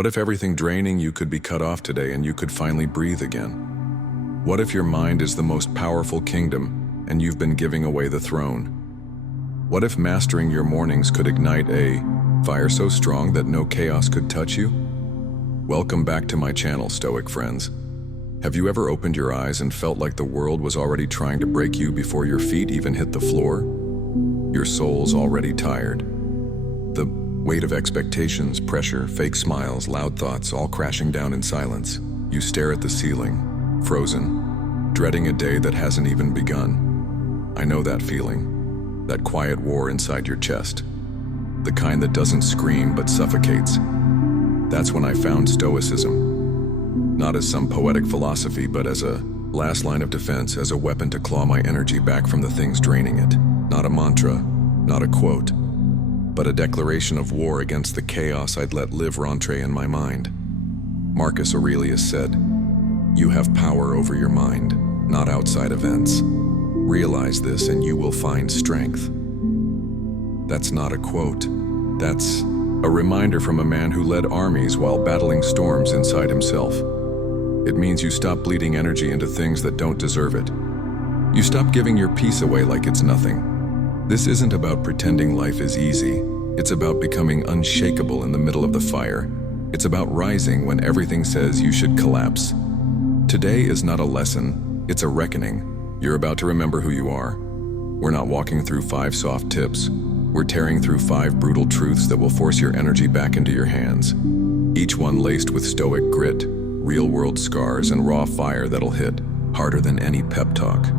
What if everything draining you could be cut off today and you could finally breathe again? What if your mind is the most powerful kingdom and you've been giving away the throne? What if mastering your mornings could ignite a fire so strong that no chaos could touch you? Welcome back to my channel, Stoic friends. Have you ever opened your eyes and felt like the world was already trying to break you before your feet even hit the floor? Your soul's already tired. The weight of expectations, pressure, fake smiles, loud thoughts, all crashing down in silence. You stare at the ceiling, frozen, dreading a day that hasn't even begun. I know that feeling, that quiet war inside your chest, the kind that doesn't scream but suffocates. That's when I found Stoicism, not as some poetic philosophy, but as a last line of defense, as a weapon to claw my energy back from the things draining it. Not a mantra, not a quote, but a declaration of war against the chaos I'd let live rentre in my mind. Marcus Aurelius said, "You have power over your mind, not outside events. Realize this and you will find strength." That's not a quote. That's a reminder from a man who led armies while battling storms inside himself. It means you stop bleeding energy into things that don't deserve it. You stop giving your peace away like it's nothing. This isn't about pretending life is easy. It's about becoming unshakable in the middle of the fire. It's about rising when everything says you should collapse. Today is not a lesson, it's a reckoning. You're about to remember who you are. We're not walking through 5 soft tips. We're tearing through 5 brutal truths that will force your energy back into your hands. Each one laced with stoic grit, real-world scars, and raw fire that'll hit harder than any pep talk.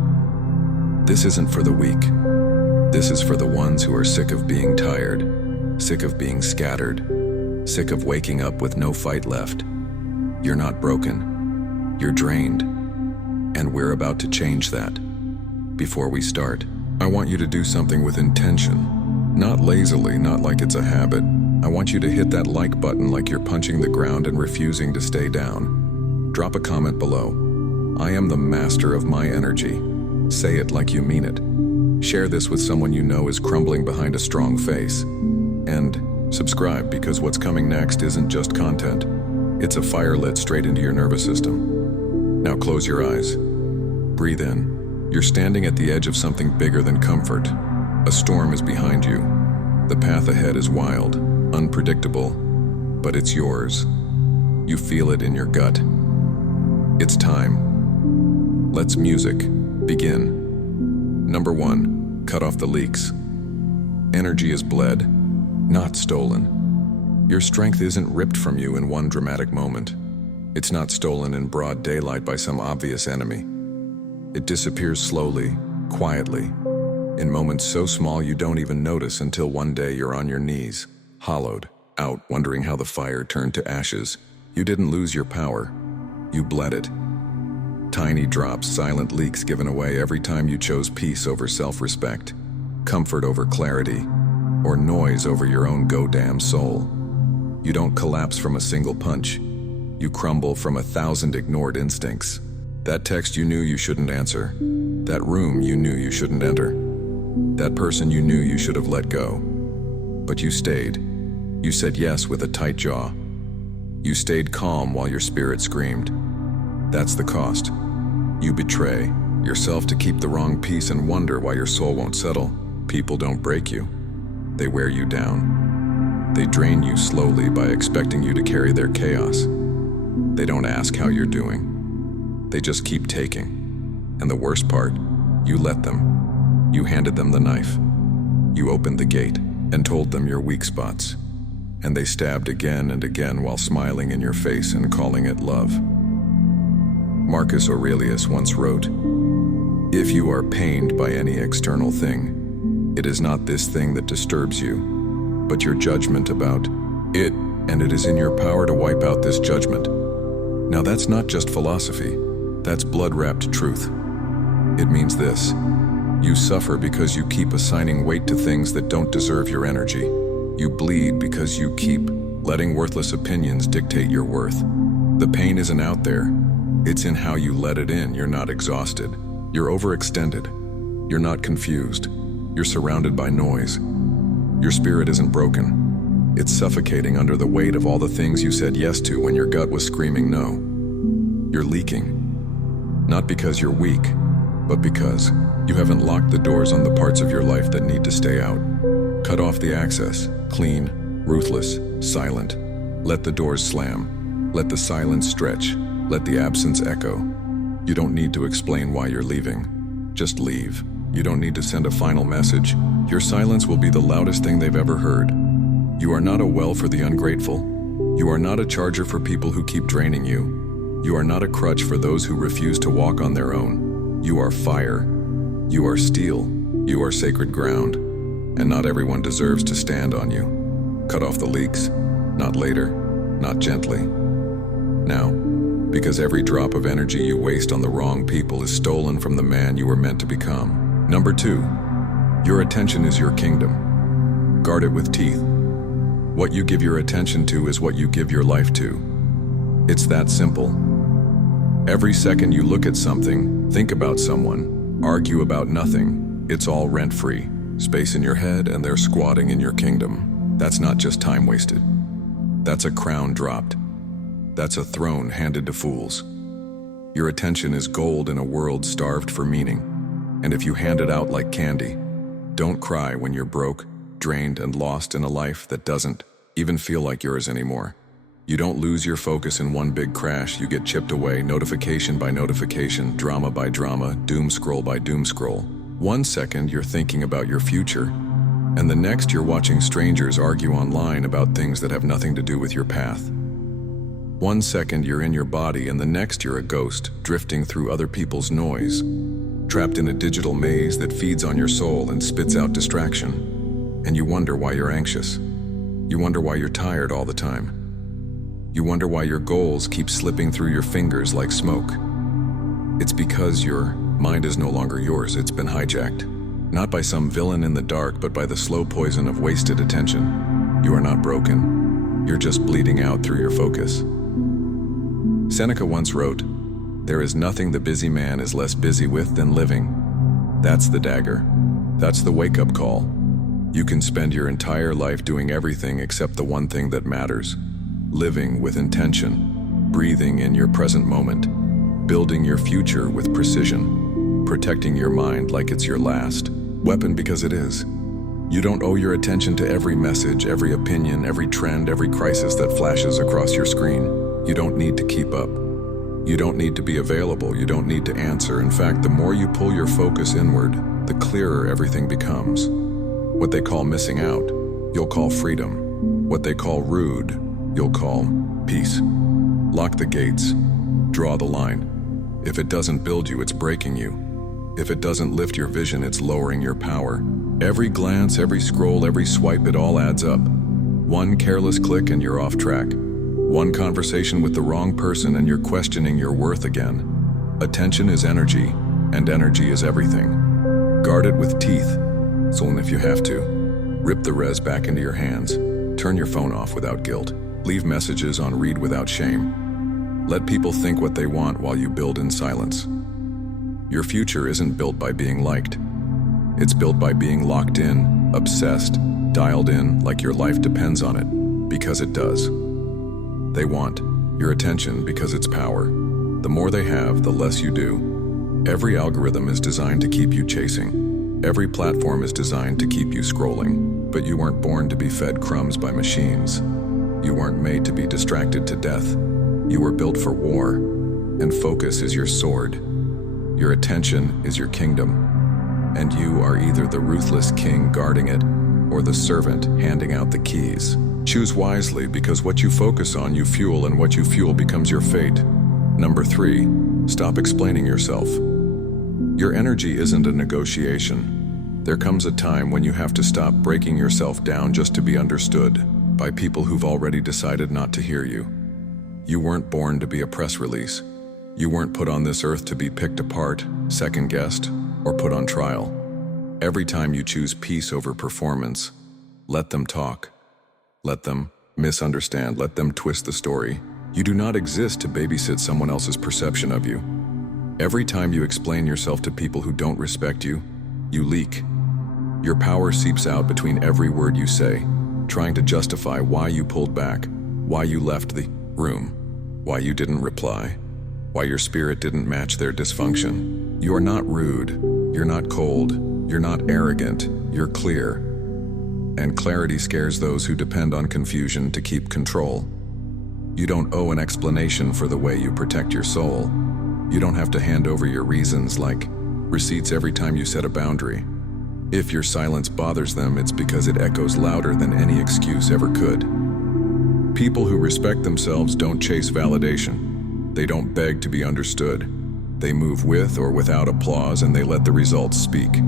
This isn't for the weak. This is for the ones who are sick of being tired, sick of being scattered, sick of waking up with no fight left. You're not broken. You're drained. And we're about to change that. Before we start, I want you to do something with intention. Not lazily, not like it's a habit. I want you to hit that like button like you're punching the ground and refusing to stay down. Drop a comment below. I am the master of my energy. Say it like you mean it. Share this with someone you know is crumbling behind a strong face. And subscribe, because what's coming next isn't just content. It's a fire lit straight into your nervous system. Now close your eyes. Breathe in. You're standing at the edge of something bigger than comfort. A storm is behind you. The path ahead is wild, unpredictable, but it's yours. You feel it in your gut. It's time. Let's music begin. Number 1, cut off the leaks. Energy is bled, not stolen. Your strength isn't ripped from you in one dramatic moment. It's not stolen in broad daylight by some obvious enemy. It disappears slowly, quietly, in moments so small you don't even notice until one day you're on your knees, hollowed out, wondering how the fire turned to ashes. You didn't lose your power. You bled it. Tiny drops, silent leaks given away every time you chose peace over self-respect, comfort over clarity, or noise over your own goddamn soul. You don't collapse from a single punch. You crumble from 1,000 ignored instincts. That text you knew you shouldn't answer. That room you knew you shouldn't enter. That person you knew you should have let go. But you stayed. You said yes with a tight jaw. You stayed calm while your spirit screamed. That's the cost. You betray yourself to keep the wrong peace and wonder why your soul won't settle. People don't break you. They wear you down. They drain you slowly by expecting you to carry their chaos. They don't ask how you're doing. They just keep taking. And the worst part, you let them. You handed them the knife. You opened the gate and told them your weak spots. And they stabbed again and again while smiling in your face and calling it love. Marcus Aurelius once wrote, "If you are pained by any external thing, it is not this thing that disturbs you, but your judgment about it, and it is in your power to wipe out this judgment." Now that's not just philosophy, that's blood-wrapped truth. It means this: you suffer because you keep assigning weight to things that don't deserve your energy. You bleed because you keep letting worthless opinions dictate your worth. The pain isn't out there. It's in how you let it in. You're not exhausted. You're overextended. You're not confused. You're surrounded by noise. Your spirit isn't broken. It's suffocating under the weight of all the things you said yes to when your gut was screaming no. You're leaking. Not because you're weak, but because you haven't locked the doors on the parts of your life that need to stay out. Cut off the access. Clean, ruthless, silent. Let the doors slam. Let the silence stretch. Let the absence echo. You don't need to explain why you're leaving. Just leave. You don't need to send a final message. Your silence will be the loudest thing they've ever heard. You are not a well for the ungrateful. You are not a charger for people who keep draining you. You are not a crutch for those who refuse to walk on their own. You are fire. You are steel. You are sacred ground. And not everyone deserves to stand on you. Cut off the leaks. Not later. Not gently. Now. Because every drop of energy you waste on the wrong people is stolen from the man you were meant to become. Number 2, your attention is your kingdom. Guard it with teeth. What you give your attention to is what you give your life to. It's that simple. Every second you look at something, think about someone, argue about nothing, it's all rent-free. Space in your head and they're squatting in your kingdom. That's not just time wasted. That's a crown dropped. That's a throne handed to fools. Your attention is gold in a world starved for meaning. And if you hand it out like candy, don't cry when you're broke, drained, and lost in a life that doesn't even feel like yours anymore. You don't lose your focus in one big crash. You get chipped away, notification by notification, drama by drama, doom scroll by doom scroll. 1 second you're thinking about your future, and the next you're watching strangers argue online about things that have nothing to do with your path. 1 second you're in your body, and the next you're a ghost, drifting through other people's noise. Trapped in a digital maze that feeds on your soul and spits out distraction. And you wonder why you're anxious. You wonder why you're tired all the time. You wonder why your goals keep slipping through your fingers like smoke. It's because your mind is no longer yours. It's been hijacked. Not by some villain in the dark, but by the slow poison of wasted attention. You are not broken. You're just bleeding out through your focus. Seneca once wrote, "There is nothing the busy man is less busy with than living." That's the dagger. That's the wake-up call. You can spend your entire life doing everything except the one thing that matters. Living with intention, breathing in your present moment, building your future with precision, protecting your mind like it's your last weapon, because it is. You don't owe your attention to every message, every opinion, every trend, every crisis that flashes across your screen. You don't need to keep up. You don't need to be available. You don't need to answer. In fact, the more you pull your focus inward, the clearer everything becomes. What they call missing out, you'll call freedom. What they call rude, you'll call peace. Lock the gates. Draw the line. If it doesn't build you, it's breaking you. If it doesn't lift your vision, it's lowering your power. Every glance, every scroll, every swipe, it all adds up. One careless click and you're off track. One conversation with the wrong person and you're questioning your worth again. Attention is energy, and energy is everything. Guard it with teeth, so if you have to, rip the res back into your hands. Turn your phone off without guilt. Leave messages on read without shame. Let people think what they want while you build in silence. Your future isn't built by being liked. It's built by being locked in, obsessed, dialed in, like your life depends on it, because it does. They want your attention because it's power. The more they have, the less you do. Every algorithm is designed to keep you chasing. Every platform is designed to keep you scrolling. But you weren't born to be fed crumbs by machines. You weren't made to be distracted to death. You were built for war, and focus is your sword. Your attention is your kingdom. And you are either the ruthless king guarding it, or the servant handing out the keys. Choose wisely, because what you focus on you fuel, and what you fuel becomes your fate. Number 3, stop explaining yourself. Your energy isn't a negotiation. There comes a time when you have to stop breaking yourself down just to be understood by people who've already decided not to hear you. You weren't born to be a press release. You weren't put on this earth to be picked apart, second-guessed, or put on trial. Every time you choose peace over performance, let them talk. Let them misunderstand. Let them twist the story. You do not exist to babysit someone else's perception of you. Every time you explain yourself to people who don't respect you, you leak. Your power seeps out between every word you say. trying to justify why you pulled back, why you left the room, why you didn't reply, why your spirit didn't match their dysfunction. You are not rude, you're not cold, you're not arrogant, you're clear. And clarity scares those who depend on confusion to keep control. You don't owe an explanation for the way you protect your soul. You don't have to hand over your reasons like receipts every time you set a boundary. If your silence bothers them, it's because it echoes louder than any excuse ever could. People who respect themselves don't chase validation. They don't beg to be understood. They move with or without applause, and they let the results speak.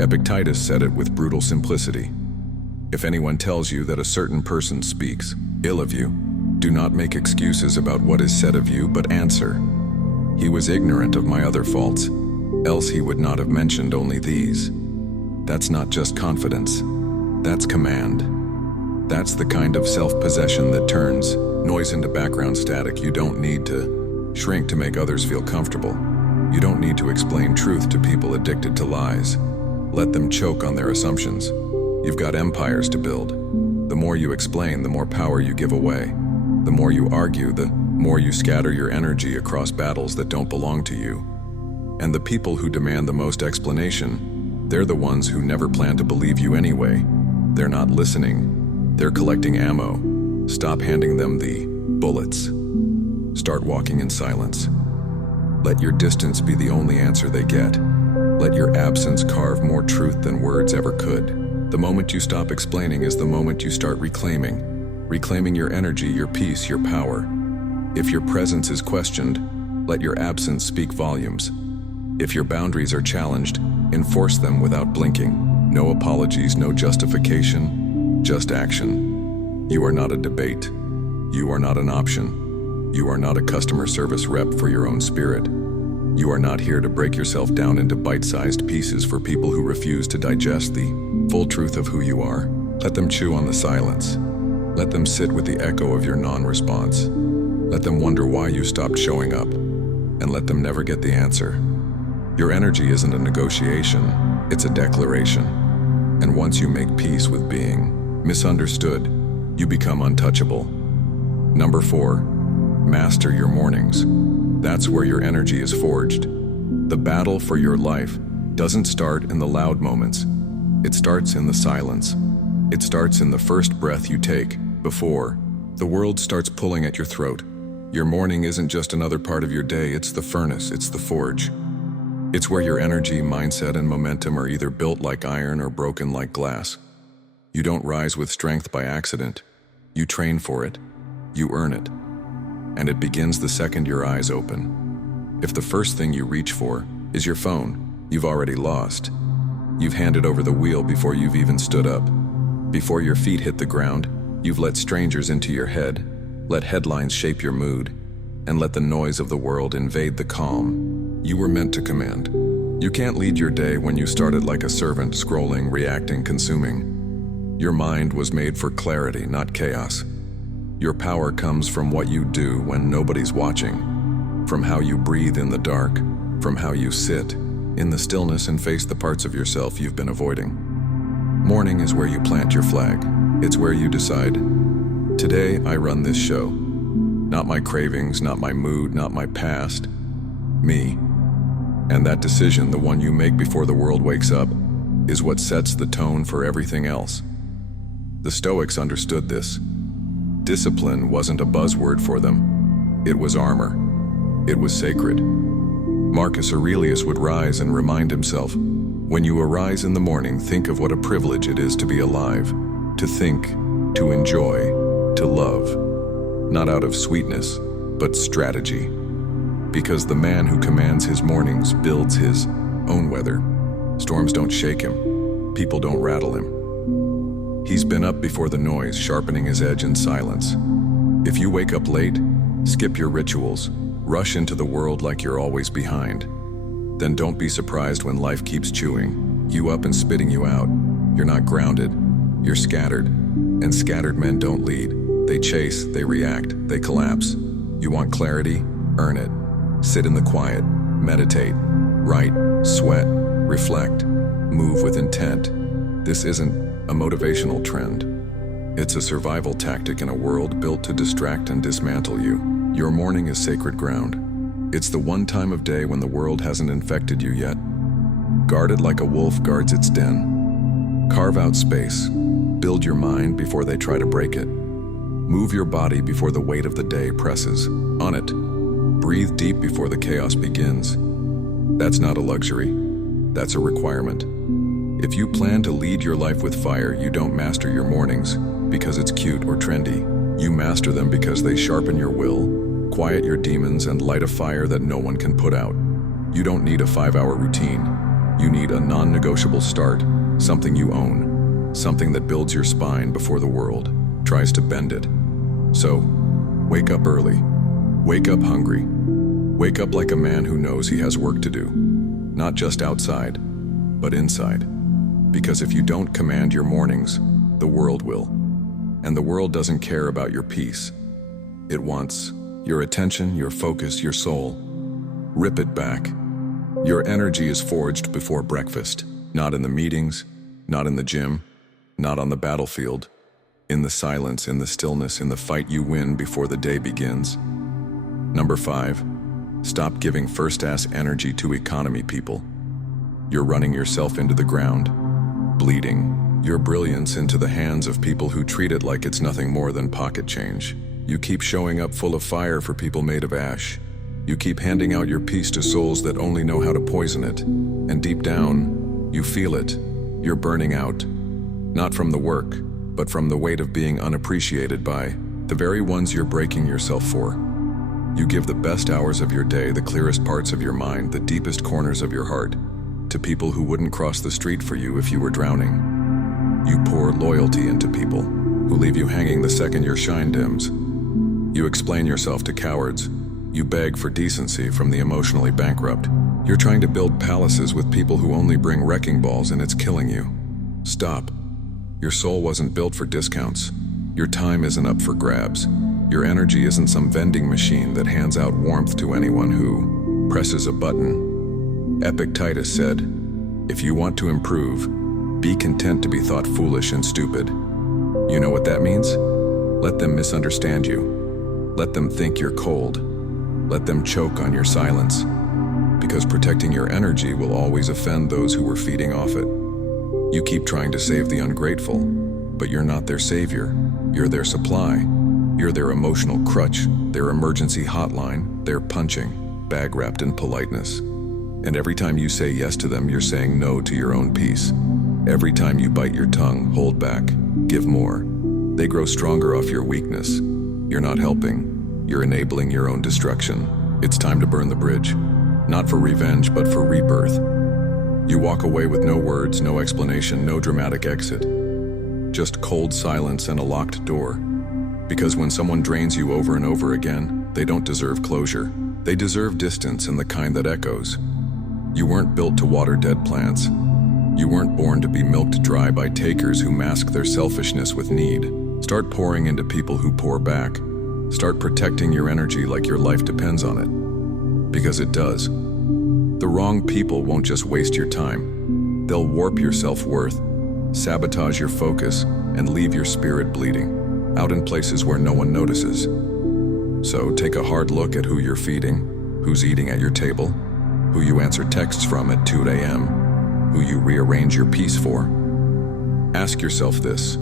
Epictetus said it with brutal simplicity. If anyone tells you that a certain person speaks ill of you, do not make excuses about what is said of you, but answer. He was ignorant of my other faults, else he would not have mentioned only these. That's not just confidence, that's command. That's the kind of self-possession that turns noise into background static. You don't need to shrink to make others feel comfortable. You don't need to explain truth to people addicted to lies. Let them choke on their assumptions. You've got empires to build. The more you explain, the more power you give away. The more you argue, the more you scatter your energy across battles that don't belong to you. And the people who demand the most explanation, they're the ones who never plan to believe you anyway. They're not listening. They're collecting ammo. Stop handing them the bullets. Start walking in silence. Let your distance be the only answer they get. Let your absence carve more truth than words ever could. The moment you stop explaining is the moment you start reclaiming your energy, your peace, your power. If your presence is questioned, let your absence speak volumes. If your boundaries are challenged, enforce them without blinking. No apologies, no justification, just action. You are not a debate. You are not an option. You are not a customer service rep for your own spirit. You are not here to break yourself down into bite-sized pieces for people who refuse to digest the full truth of who you are. Let them chew on the silence. Let them sit with the echo of your non-response. Let them wonder why you stopped showing up, and let them never get the answer. Your energy isn't a negotiation, it's a declaration. And once you make peace with being misunderstood, you become untouchable. Number 4, master your mornings. That's where your energy is forged. The battle for your life doesn't start in the loud moments. It starts in the silence. It starts in the first breath you take, before the world starts pulling at your throat. Your morning isn't just another part of your day, it's the furnace, it's the forge. It's where your energy, mindset, and momentum are either built like iron or broken like glass. You don't rise with strength by accident. You train for it. You earn it. And it begins the second your eyes open. If the first thing you reach for is your phone, you've already lost. You've handed over the wheel before you've even stood up. Before your feet hit the ground, you've let strangers into your head, let headlines shape your mood, and let the noise of the world invade the calm. You were meant to command. You can't lead your day when you started like a servant, scrolling, reacting, consuming. Your mind was made for clarity, not chaos. Your power comes from what you do when nobody's watching, from how you breathe in the dark, from how you sit in the stillness and face the parts of yourself you've been avoiding. Morning is where you plant your flag. It's where you decide, today I run this show. Not my cravings, not my mood, not my past. Me. And that decision, the one you make before the world wakes up, is what sets the tone for everything else. The Stoics understood this. Discipline wasn't a buzzword for them. It was armor. It was sacred. Marcus Aurelius would rise and remind himself, when you arise in the morning, think of what a privilege it is to be alive, to think, to enjoy, to love. Not out of sweetness, but strategy. Because the man who commands his mornings builds his own weather. Storms don't shake him. People don't rattle him. He's been up before the noise, sharpening his edge in silence. If you wake up late, skip your rituals, rush into the world like you're always behind. Then don't be surprised when life keeps chewing you up and spitting you out. You're not grounded, you're scattered. And scattered men don't lead. They chase, they react, they collapse. You want clarity? Earn it. Sit in the quiet, meditate, write, sweat, reflect, move with intent. This isn't a motivational trend. It's a survival tactic in a world built to distract and dismantle you. Your morning is sacred ground. It's the one time of day when the world hasn't infected you yet. Guard it like a wolf guards its den. Carve out space. Build your mind before they try to break it. Move your body before the weight of the day presses on it. Breathe deep before the chaos begins. That's not a luxury. That's a requirement. If you plan to lead your life with fire, you don't master your mornings because it's cute or trendy. You master them because they sharpen your will, quiet your demons, and light a fire that no one can put out. You don't need a 5-hour routine. You need a non-negotiable start, something you own, something that builds your spine before the world tries to bend it. So, wake up early. Wake up hungry. Wake up like a man who knows he has work to do, not just outside, but inside. Because if you don't command your mornings, the world will. And the world doesn't care about your peace. It wants your attention, your focus, your soul. Rip it back. Your energy is forged before breakfast, not in the meetings, not in the gym, not on the battlefield. In the silence, in the stillness, in the fight you win before the day begins. Number 5, stop giving first-ass energy to economy people. You're running yourself into the ground, bleeding your brilliance into the hands of people who treat it like it's nothing more than pocket change. You keep showing up full of fire for people made of ash. You keep handing out your peace to souls that only know how to poison it. And deep down, you feel it. You're burning out. Not from the work, but from the weight of being unappreciated by the very ones you're breaking yourself for. You give the best hours of your day, the clearest parts of your mind, the deepest corners of your heart, to people who wouldn't cross the street for you if you were drowning. You pour loyalty into people who leave you hanging the second your shine dims. You explain yourself to cowards. You beg for decency from the emotionally bankrupt. You're trying to build palaces with people who only bring wrecking balls, and it's killing you. Stop. Your soul wasn't built for discounts. Your time isn't up for grabs. Your energy isn't some vending machine that hands out warmth to anyone who presses a button. Epictetus said, "If you want to improve, be content to be thought foolish and stupid." You know what that means? Let them misunderstand you. Let them think you're cold. Let them choke on your silence. Because protecting your energy will always offend those who were feeding off it. You keep trying to save the ungrateful, but you're not their savior. You're their supply. You're their emotional crutch, their emergency hotline, their punching bag wrapped in politeness. And every time you say yes to them, you're saying no to your own peace. Every time you bite your tongue, hold back, give more. They grow stronger off your weakness. You're not helping. You're enabling your own destruction. It's time to burn the bridge. Not for revenge, but for rebirth. You walk away with no words, no explanation, no dramatic exit. Just cold silence and a locked door. Because when someone drains you over and over again, they don't deserve closure. They deserve distance, and the kind that echoes. You weren't built to water dead plants. You weren't born to be milked dry by takers who mask their selfishness with need. Start pouring into people who pour back. Start protecting your energy like your life depends on it. Because it does. The wrong people won't just waste your time. They'll warp your self-worth, sabotage your focus, and leave your spirit bleeding, out in places where no one notices. So take a hard look at who you're feeding, who's eating at your table, who you answer texts from at 2 a.m., who you rearrange your peace for. Ask yourself this: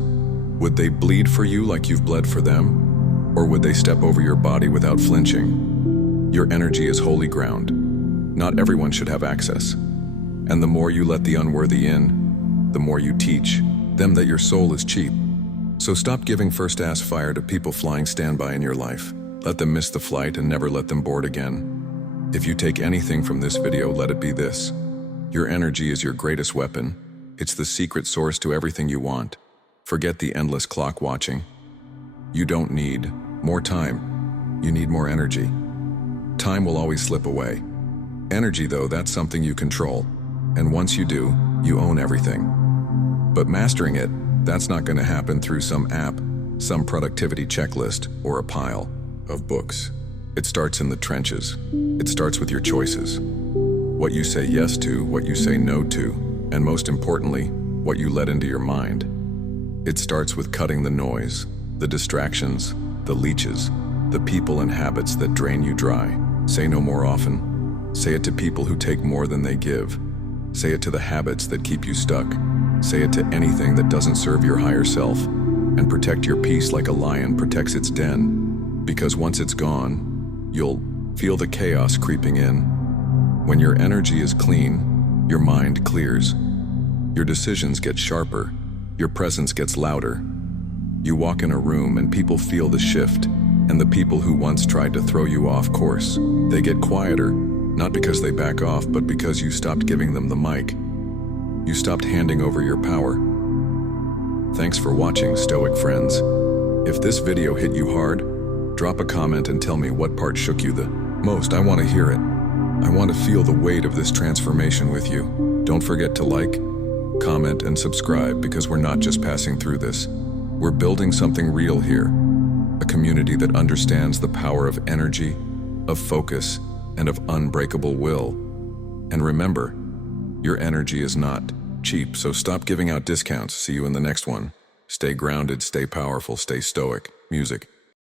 would they bleed for you like you've bled for them? Or would they step over your body without flinching? Your energy is holy ground. Not everyone should have access. And the more you let the unworthy in, the more you teach them that your soul is cheap. So stop giving first-ass fire to people flying standby in your life. Let them miss the flight and never let them board again. If you take anything from this video, let it be this: your energy is your greatest weapon. It's the secret source to everything you want. Forget the endless clock watching. You don't need more time. You need more energy. Time will always slip away. Energy, though, that's something you control. And once you do, you own everything. But mastering it, that's not going to happen through some app, some productivity checklist, or a pile of books. It starts in the trenches. It starts with your choices. What you say yes to, what you say no to, and most importantly, what you let into your mind. It starts with cutting the noise, the distractions, the leeches, the people and habits that drain you dry. Say no more often. Say it to people who take more than they give. Say it to the habits that keep you stuck. Say it to anything that doesn't serve your higher self. And protect your peace like a lion protects its den. Because once it's gone, you'll feel the chaos creeping in. When your energy is clean, your mind clears. Your decisions get sharper. Your presence gets louder. You walk in a room and people feel the shift. And the people who once tried to throw you off course, they get quieter, not because they back off, but because you stopped giving them the mic. You stopped handing over your power. Thanks for watching, Stoic friends. If this video hit you hard, drop a comment and tell me what part shook you the most. I want to hear it. I want to feel the weight of this transformation with you. Don't forget to like, comment, and subscribe, because we're not just passing through this. We're building something real here. A community that understands the power of energy, of focus, and of unbreakable will. And remember, your energy is not cheap, so stop giving out discounts. See you in the next one. Stay grounded, stay powerful, stay stoic. Music.